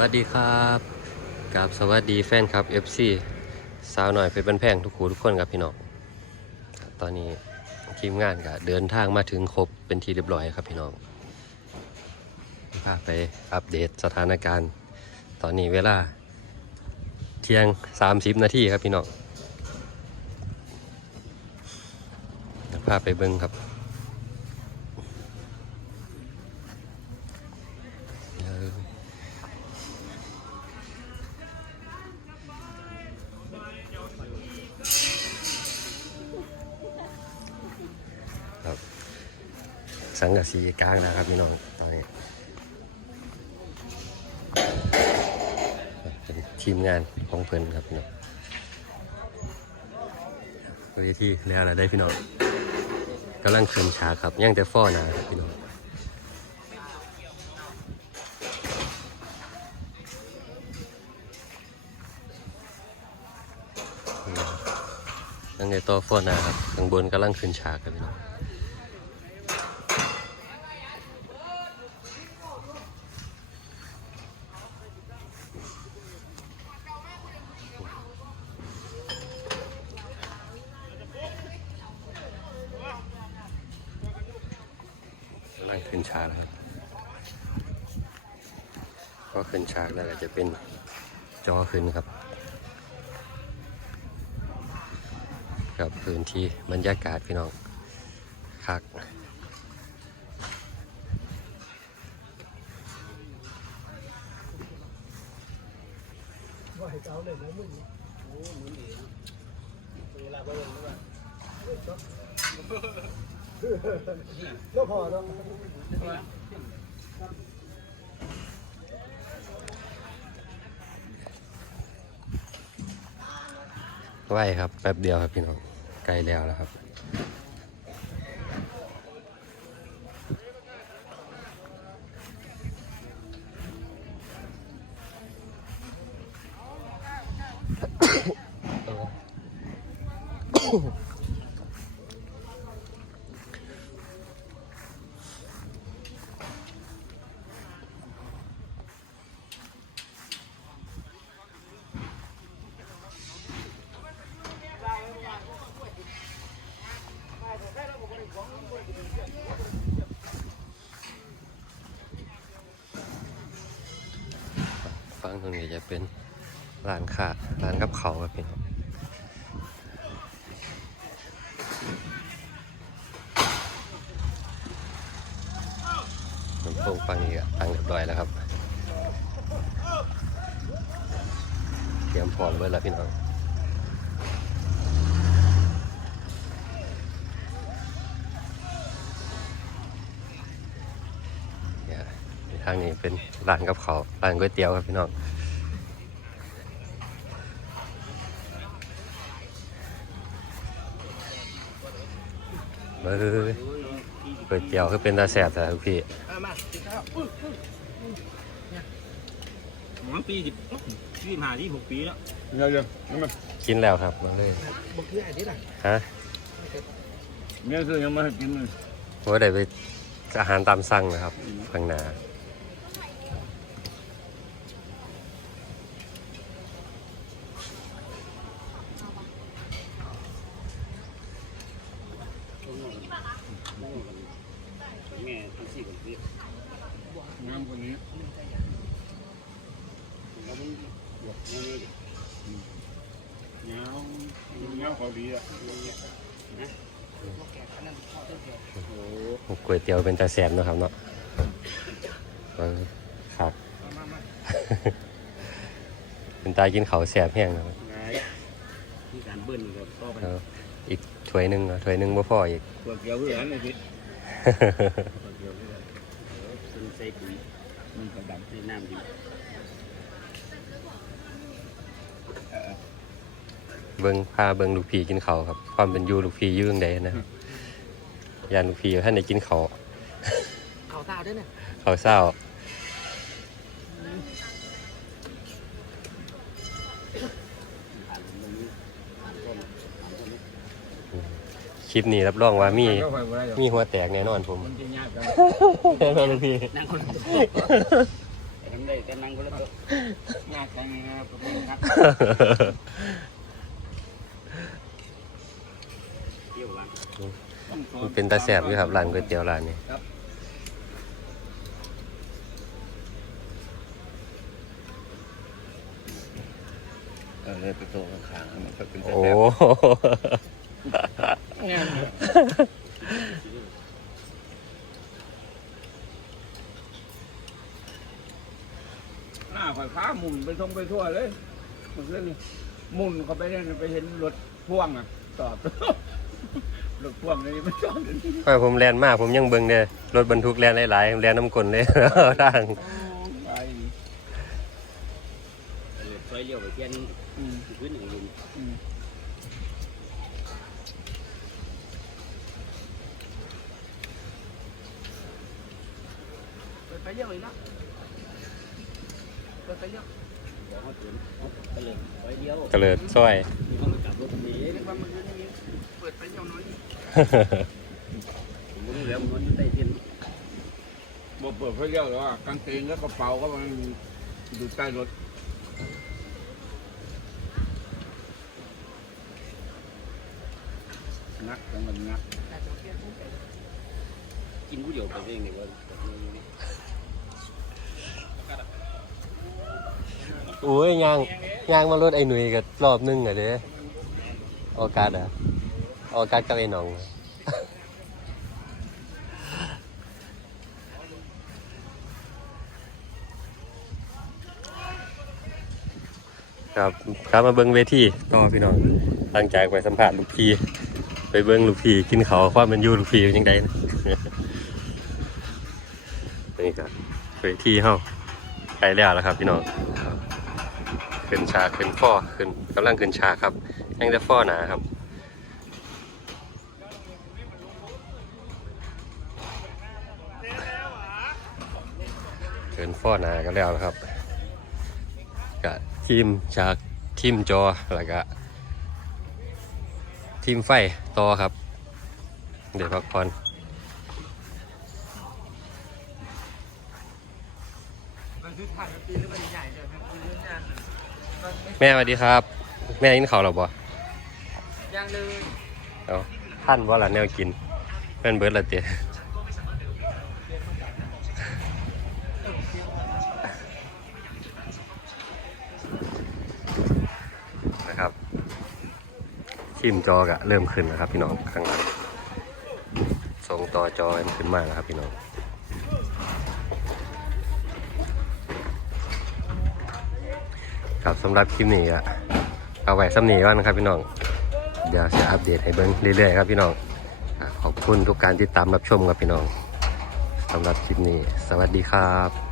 วัสดีครับกับสวัสดีแฟนครับ FC สาวหน่อยเป็นบันแพงทุกคูทุกคนครับพี่น้องตอนนี้ทีมงานก็เดินทางมาถึงครบเป็นทีเรียบร้อยครับพี่น้องพาไปอัปเดตสถานการณ์ ตอนนี้เวลาเที่ยง 30 นาทีครับพี่น้องพาไปเบิ้งครับ สังกะสีกลางนะครับพี่น้องตอนนี้เป็นทีมงานของเพิ่นครับพี่น้องเวทีแล้วอะไรได้พี่น้องกำลังขึ้นฉาครับยังแต่ฟ้อนาครับพี่น้องยังไงต่อฟอนนะครับข้างบนกำลังขึ้นฉากครับพี่น้อง กำลังขึ้นฉากนะครับก็ขึ้นฉากแล้วก็จะเป็นจอขึ้นครับ กับพื้นที่บรรยากาศพี่น้องคักไหว ครับ แป๊บเดียวครับพี่น้องใกล้แล้วแล้วครับ ฟังตรงนี้จะเป็นร้านค้าร้านกับเขาครับพี่น้องน้ำโป่งฟังนี้ก็ตั้งเรียบร้อยแล้วครับ เตรียมพร้อมไว้แล้วพี่น้อง เนี่ย ทางนี้เป็นร้านกับเขาวร้านก๋วยเตี๋ยวครับพี่น้องเบอร์ก๋วยเตี๋ยวคือเป็นตาแสบแต่ทุกพี่มากินข้าวหมปีสิบยี่สิบห้าที่หกปีแล้วเดี๋ยวเดี๋ยวนี่มันกินแล้วครับมาเลยบอกเพื่อนอันนี้แหละฮะเนี่ยคือยังไม่ให้กินเลยว่าได้ไปอาหารตามสั่งนะครับข้างหน้า แม่ทั้งสี่คนพี่งามกว่านี้แล้วมันบวกนี่เงาเงาเขาดีอะโอ้ก๋วยเตี๋ยวเป็นตาแสบเนาะครับเนาะครับ เป็นตากินเขาแสบแห้งนะครับการเบิ้ลกับต่อไป อาอีกถ้วยหนึ่งเอาถ้วยหนึ่งบ่พออีก ตัวเกี่ยวเพื่อนเลยพี่ตัวเกี่ยวเพื่อนซึ่งใส่ปุ๋ยมันกระดับใส่น้ำดีเบิ้งพาเบิ้งลูกพีกินเขาวครับ ความเป็นอยูลูกพีอยืงใดนะครับยานลูกพีท่านได้กินเขาวเขาตาด้วยเนี่ยเขาวเศร้า ลิปนี้รับรองว่ามีเข้าไปไม่ได้หรอกมีหัวแตกแน่นอนผมมันจะยากกันแน่นอนลูกพีนั่งคนละตัวทำได้แต่นั่งก็แล้วก็ยากใจไงครับผมนักเที่ยวร้านมันเป็นตาแสบอยู่ครับร้านก๋วยเตี๋ยวร้านนี้เออเลยไปโตข้างๆมันก็เป็น โอ้หน้าไฟฟ้าหมุนไปทงไปทั่วเลยมันเรื่องนี้หมุนเข้าไปเนี่ยไปเห็นรถพ่วงอะตอบ รถพ่วงนี่ไม่ชอบถ้าผมแลนมากผมยังเบิ่งเด้รถบรรทุกแลนหลายๆแลนน้ำกลนเลย ทางไปซอยเลี้ยวไปเทียนอืม พื้นหนึ่งลุม อืมเปิด ไปเยอะเลยนะเปิดไปเยอะบอกว่าถึงก็เลยซอยเลี้ยวกระเลิดซอยมีคนกลับรถหนีเรียกว่ามันคือนี่เปิดไปเยอะน้อยผมรู้แล้วมันอยู่ใต้เทียนบอกเปิดไปเยอะหรอว่ากางเกงแล้วกระเป๋าก็มันอยู่ใต้รถนักจังมันนัก กินผู้เดียวไปเองเนี่ยว่า โอ้ยยางยางมารถไอ้หนุ่ยกับรอบนึงอะเด้ออกาสอะออกาสกับไอ้หน้องครับครับมาเบิ้งเวทีต่อพี่น้องตั้งใจไปสัมผัสลูกพีไปเบิ้งลูกพีกินเขาความเป็นยูลูกพีเป็นยังไงนี่ครับเวทีเฮ้าไปแล้วแล้วครับพี่น้อง ขึ้นฉาขึ้นฟ้อขึ้นกำลังขึ้นฉาครับยังจะฟ้อหนาครับขึ้นฟ้อหนากันแล้วนะครับกับทีมฉากทีมจอแล้วก็ทีมไฟต่อครับ เดี๋ยวพักผ่อน แม่สวัสดีครับ แม่กินข้าวหรอบ่ยังเลยเอาท่านว่าละแนวกินแม่นเบิร์ดละเตี้ยนะครับชิมจอกะเริ่มขึ้นแล้วครับพี่น้องข้างหลังส่งต่อจอให้มันขึ้นมาแล้วครับพี่น้อง ครับสำหรับคลิปนี้อะเอาไว้สำนีก่านนะครับพี่น้อง เดี๋ยวจะอัปเดตให้เบิ้งเรื่อยๆครับพี่น้อง ขอบคุณทุกการติดตามรับชมครับพี่น้องสำหรับคลิปนี้ สวัสดีครับ